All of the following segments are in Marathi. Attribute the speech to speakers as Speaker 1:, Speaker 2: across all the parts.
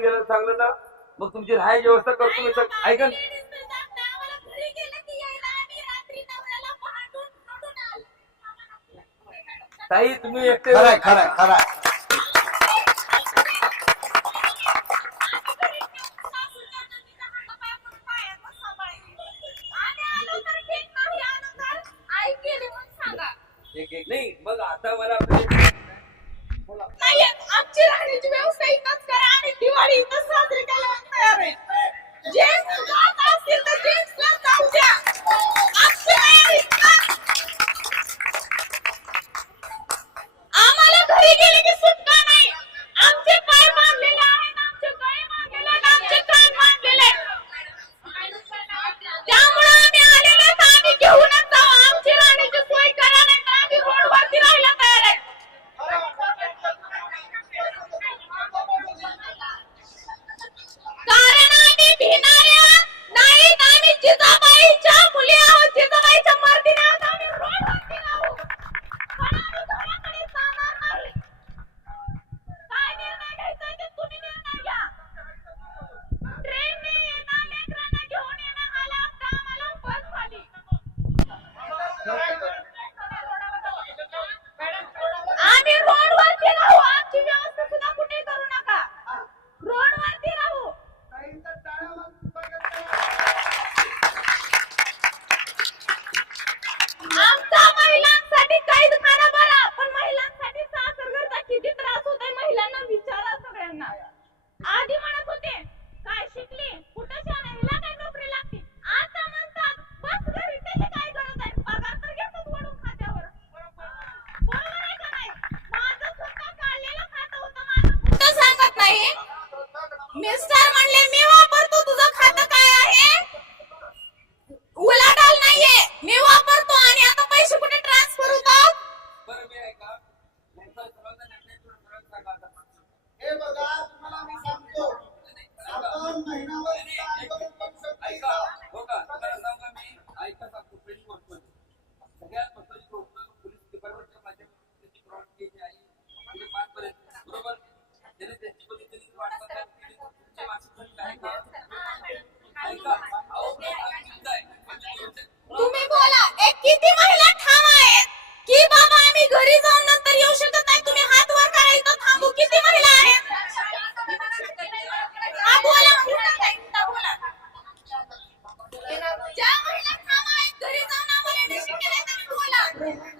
Speaker 1: घेऊन गेलं सांगलं ना मग तुमची राहायची व्यवस्था करतो मी सग- ताई तुम्ही एकटे
Speaker 2: खरंय हो? खरंय खरंय.
Speaker 1: एक- एक- नाही मग आता मला
Speaker 3: नाही आमची राहण्याची व्यवस्था इथंच करा आणि दिवाळी साजरी करायला तयार आहे. जे असतील तर
Speaker 1: जे Yeah. Bye.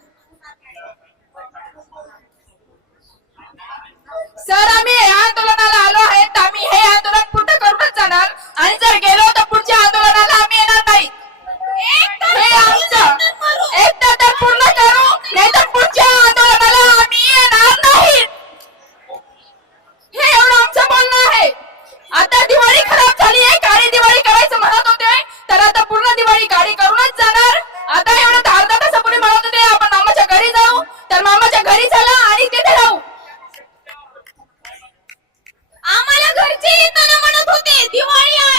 Speaker 1: Di wala